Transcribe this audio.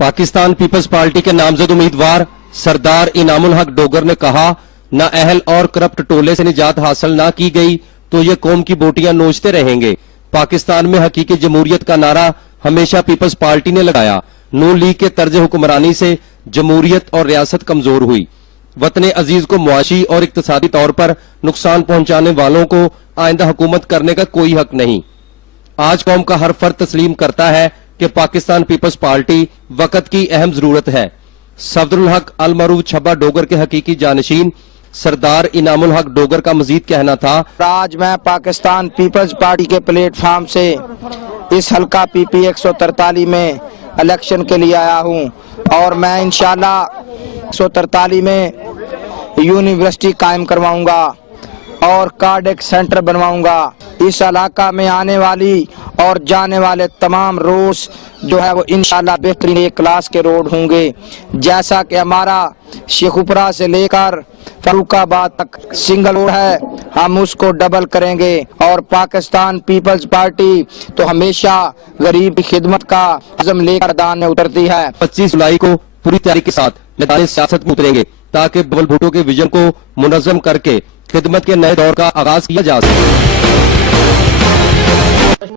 Pakistan peoples party के नामजद उम्मीदवार सरदार इनामुल हक डोगर ने कहा, न अहल और करप्ट टोले से निजात हासिल ना की गई तो ये कौम की बोटियां नोचते रहेंगे। पाकिस्तान में हकीकी जमहूरियत का नारा हमेशा पीपल्स पार्टी ने लगाया। नून लीग के तर्ज हुक्मरानी से जमहूरियत और रियासत कमजोर हुई। वतन अजीज को मुआशी और इक्तिसादी तौर पर नुकसान पहुंचाने वालों को आइंदा हुकूमत करने का कोई हक नहीं। आज कौम का हर फर्द तस्लीम करता है कि पाकिस्तान पीपल्स पार्टी वक्त की अहम जरूरत है। सफदरुल हक अल मरूफ छब्बा डोगर के हकीकी जानशीन सरदार इनामुल हक डोगर का मजीद कहना था, आज मैं पाकिस्तान पीपल्स पार्टी के प्लेटफार्म से इस हल्का पीपी 143 में इलेक्शन के लिए आया हूं और मैं इंशाल्लाह 143 में यूनिवर्सिटी कायम करवाऊंगा और कार्डियक सेंटर बनवाऊंगा। इस इलाका में आने वाली और जाने वाले तमाम रोड्स जो है वो इंशाल्लाह बेहतरीन एक क्लास के रोड होंगे। जैसा कि हमारा शेखुपुरा से लेकर फरुखाबाद तक सिंगल रोड है, हम उसको डबल करेंगे। और पाकिस्तान पीपल्स पार्टी तो हमेशा गरीब की खिदमत का अज़म लेकर मैदान में उतरती है। 25 जुलाई को पूरी तैयारी के साथ मैदान सियासत में उतरेंगे ताकि बबल भुट्टो के विजन को मुनज़्ज़म करके खिदमत के नए दौर का आगाज किया जा सके।